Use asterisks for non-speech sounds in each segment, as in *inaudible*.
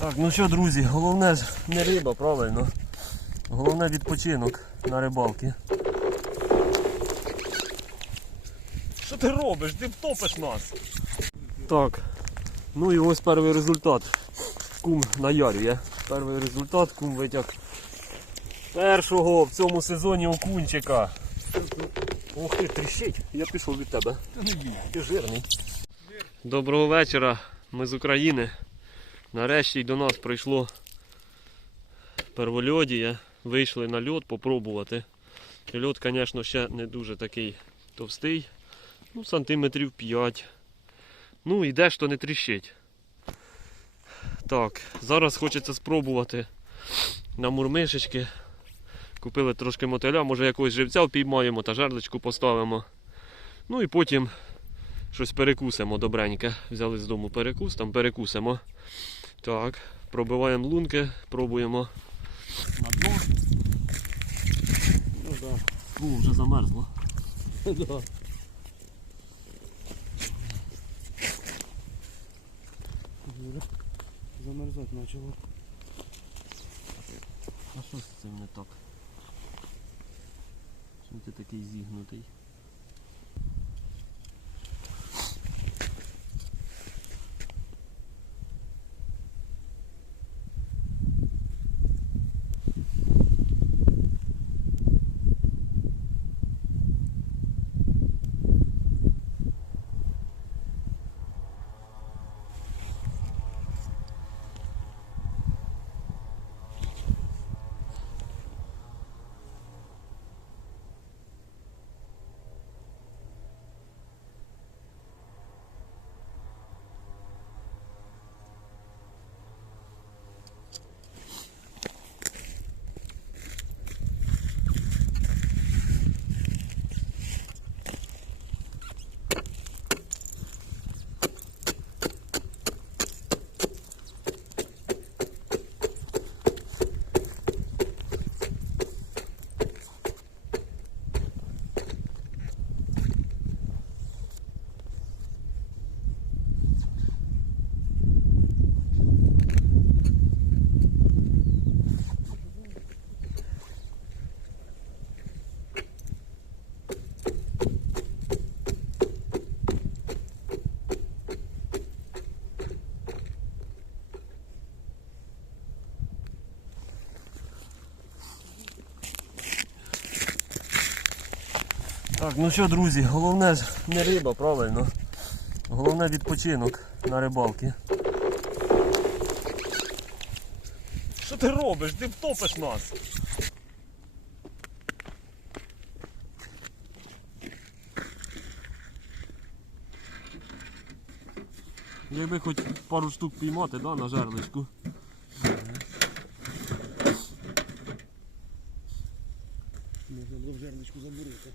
Так, ну що, друзі, головне ж не риба, правильно. Головне відпочинок на рибалці. Що ти робиш? Ти втопиш нас. Так. Ну і ось перший результат. Кум наярює. Перший результат, кум витяг першого в цьому сезоні окунчика. Ох ти, тріщить, я пішов від тебе. Ти не бій, Ти жирний. Доброго вечора, ми з України. Нарешті до нас прийшло первольодія. Вийшли на льот попробувати. Льот, звісно, ще не дуже такий товстий. Ну, сантиметрів 5. Ну, і дещо не тріщить. Так, зараз хочеться спробувати на мурмишечки. Купили трошки мотиля, може якогось живця впіймаємо та жерличку поставимо. Ну і потім щось перекусимо добреньке. Взяли з дому перекус, там перекусимо. Так, пробиваємо лунки, пробуємо на дно. Ну да. Фу, вже замерзло. да. Замерзати почало. А що з цим не так? Чому ти такий зігнутий? Так, ну що, друзі, головне ж не риба, правильно. Головне відпочинок на рибалці. Що ти робиш? Ти втопиш нас. Якби хоч пару штук піймати, да, на жерличку. Можна було в жерличку забурити.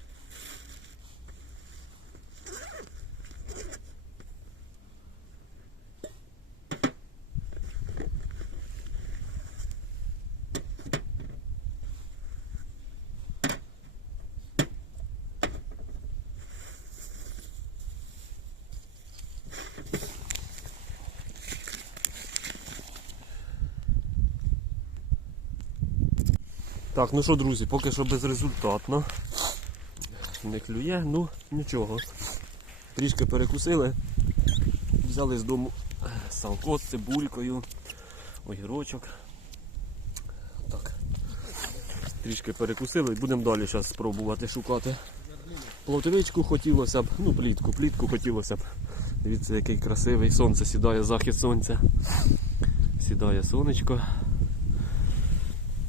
Так, ну що, друзі, поки що безрезультатно. Не клює, ну нічого. Трішки перекусили. Взяли з дому салко з цибулькою, огірочок. Так. Трішки перекусили і будемо далі зараз спробувати шукати. Плотовичку хотілося б, ну плітку, плітку хотілося б. Дивіться, який красивий сонце сідає, захід сонця. Сідає сонечко.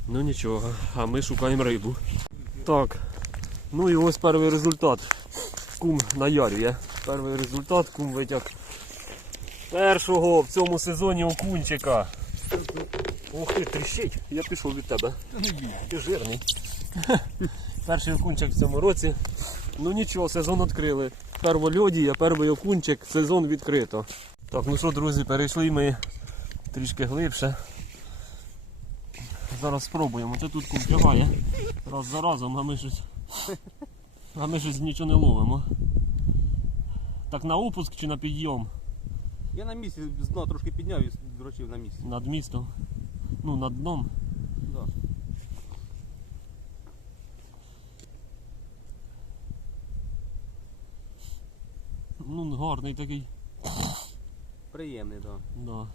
Ну нічого, а ми шукаємо рибу. Так, ну і ось перший результат. Кум наярює. Перший результат, кум витяг першого в цьому сезоні окунчика. Ох ти, тріщить, я пішов від тебе. Ти жирний. Перший окунчик в цьому році. Ну нічого, сезон відкрили. Первольодія, перший окунчик, сезон відкрито. Так, ну що, друзі, перейшли ми трішки глибше. Зараз спробуємо. Це тут кум тягає раз за разом, а ми щось. А ми щось нічого не ловимо. Так на опуск чи на підйом? Я на місці з дна трошки підняв і дрочив на місці. над містом. Ну, над дном. Да. Ну, гарний такий. Приємний, так. Да.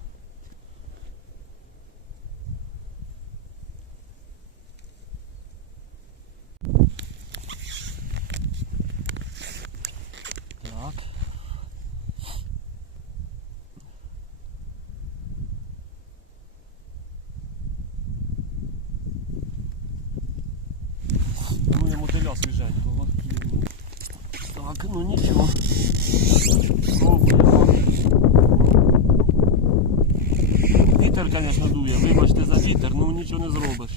Так. Ну, я мотиля свіженького. Так, ну нічого. Пробуємо. Вітер, звісно, дує. Вибачте за вітер, ну нічого не зробиш.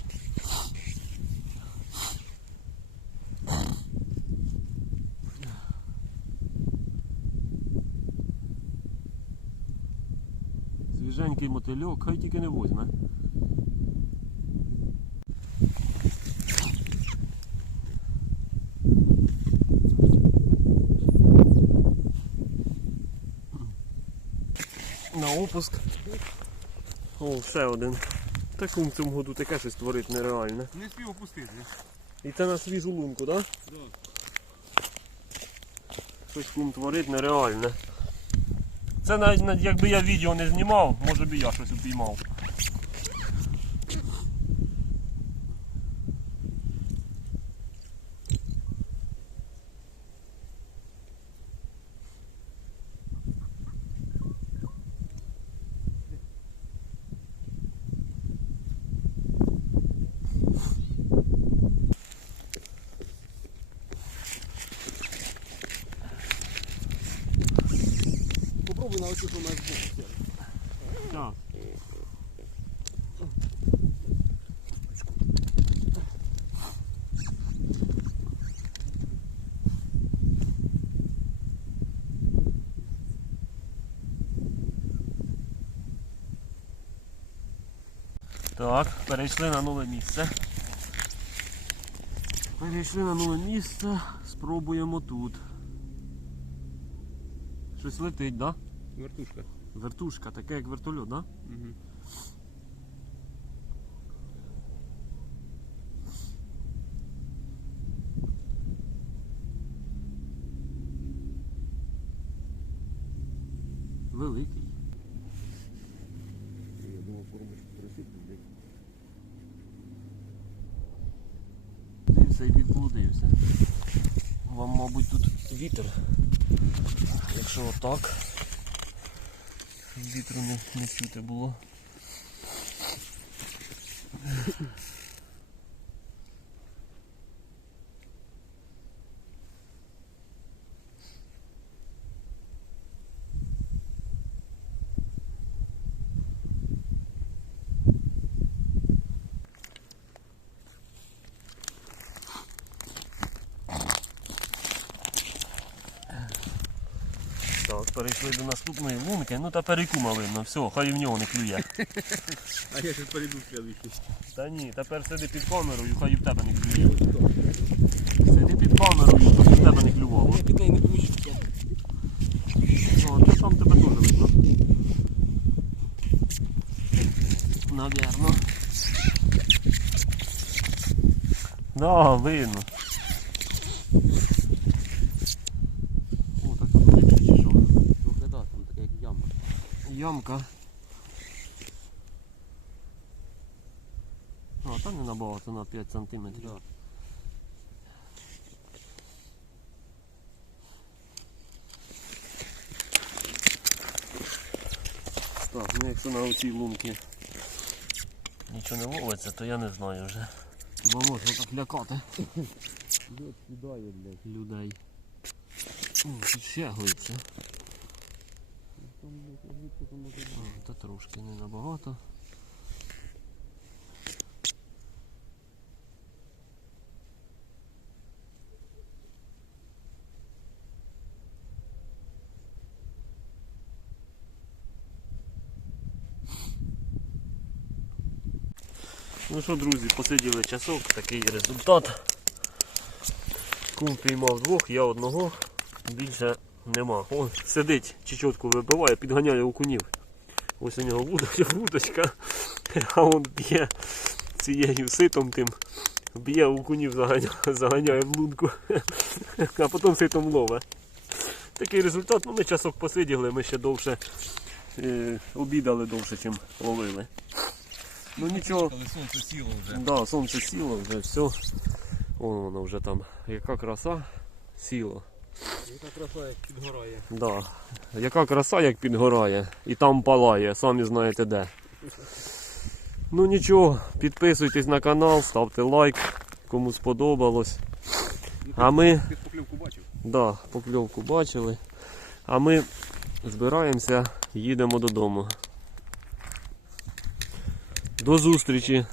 Свіженький мотильок, хай тільки не возьме. На опуск. О, ще один. Такум в цьому году таке щось творить нереальне. Не спів опустити. І це на свіжу лунку, так? Да? Щось кум творить нереальне. Це навіть якби я відео не знімав, може би я щось упіймав. Попробуй на оцю, у збоку. Так. Так, перейшли на нове місце. Перейшли на нове місце, спробуємо тут. Щось летить, так? Да? Вертушка. Вертушка, таке як вертольот, да? Угу. Великий. Я думав, коробочку просити, блядь. Дивився і відблудився. Вам, мабуть, тут вітер. Якщо отак. Вітру не, не чути було. Так, перейшли до наступної лунки. Ну та перекума видно, все, хай в нього не клює. А я ще перейду следующий. Та ні, тепер сиди під камерою, хай і в тебе не клює. Сиди під камерою, щоб в тебе не клювало. Я під неї не поміщу. О, то там тебе теж видно. Навірно. Да, видно. О, так тут великий чи що? Трохи да, там така як яма. Ямка. А, там не набагато на 5 сантиметрів. Да. Так, ну якщо на оцій лунці нічого не ловиться, то я не знаю вже. Хіба можна так лякати блядь. людей. О, тут ще глибше. Та трошки не набагато. Ну що, друзі, посиділи часок, такий результат. Кум піймав двох, я одного, більше нема. О, сидить, чечотку вибиває, підганяє окунів. Ось у нього *laughs* вудочка, а він б'є цією ситом тим, б'є окунів заганяє, заганяє в лунку, *laughs* а потім ситом лове. Такий результат, ну ми часок посиділи, ми ще довше е, обідали довше, ніж ловили. Ну нічого. Сонце сіло вже. Да, сонце сіло, вже все. Вон воно вже там. Яка краса сіло. Яка краса як підгорає. Да. Яка краса як підгорає. І там палає, самі знаєте де. Ну нічого, підписуйтесь на канал, ставте лайк, кому сподобалось. А ми, Під поклівку бачив? да, покльовку бачили. А ми збираємося, їдемо додому. До зустрічі!